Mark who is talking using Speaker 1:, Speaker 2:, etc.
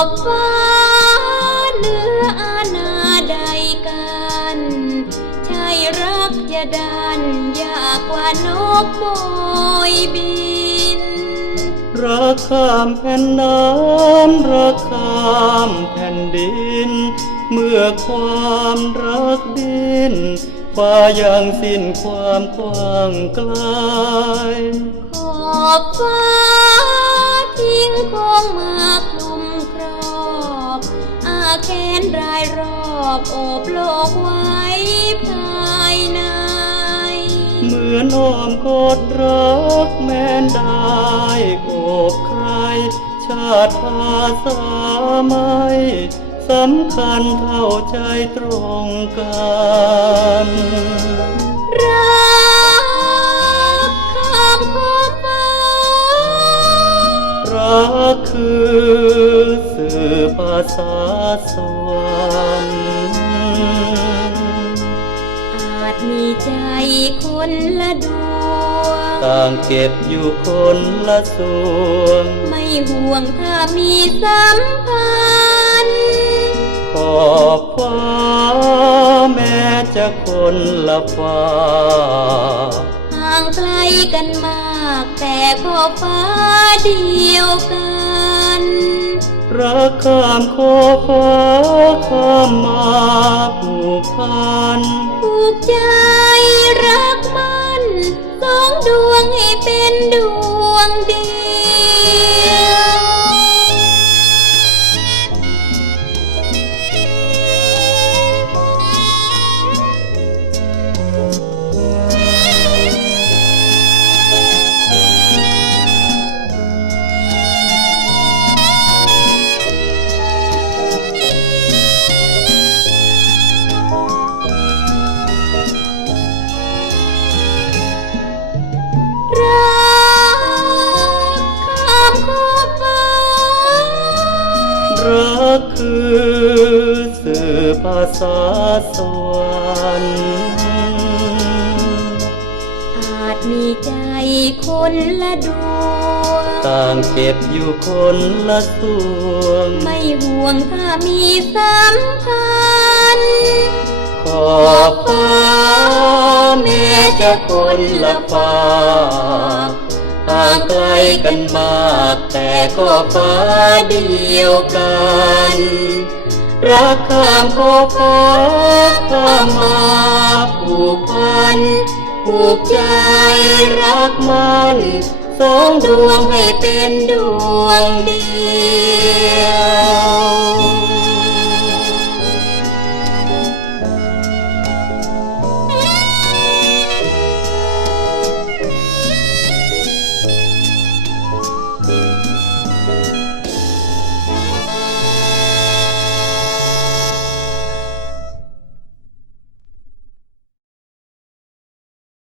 Speaker 1: อบฟ้าเนื้ออาณาใดกันใช่รักจะดันยากกว่านกโบยบิน
Speaker 2: รักข้ามแผ่นน้ำรักข้ามแผ่นดิน เมื่อความรักดินฟ้ายังสิ้นความกว้างไกล
Speaker 1: ขอบฟ้าทิ้งคงมาก รายรอบโอบโลกไว้ภายใน
Speaker 2: เหมือนอ้อมกอดรักแม้นได้โอบใคร ชาติภาษาไม่สำคัญเท่าใจตรงกัน
Speaker 1: รักข้ามขอบฟ้า
Speaker 2: รักคือสื่อภาษาส
Speaker 1: อาจมีใจคนละดวง
Speaker 2: ต่างเก็บอยู่คนละส่วน
Speaker 1: ไม่ห่วงถ้ามีสัมพันธ์
Speaker 2: ขอบฟ้าแม้จะคนละฟ้า
Speaker 1: ห่างไกลกันมากแต่ก็ฟ้าเดียวกัน
Speaker 2: รักข้ามขอบฟ้าข้ามมาผูก พัน
Speaker 1: ผูกใจรักมันสองดวงให้เป็นดวงเดียว
Speaker 2: อภาษาสวรรค์
Speaker 1: อาจมีใจคนละดวง
Speaker 2: ต่างเก็บอยู่คนละส่วน
Speaker 1: ไม่ห่วงถ้ามีสัมพันธ์
Speaker 2: ขอบฟ้าแม้จะคนละฟ้าห่างไกลกันมาก แต่ก็ฟ้าเดียวกัน รักข้ามขอบฟ้าข้ามมาผูกพันผูกใจรักมันสองดวงให้เป็นดวงเดียว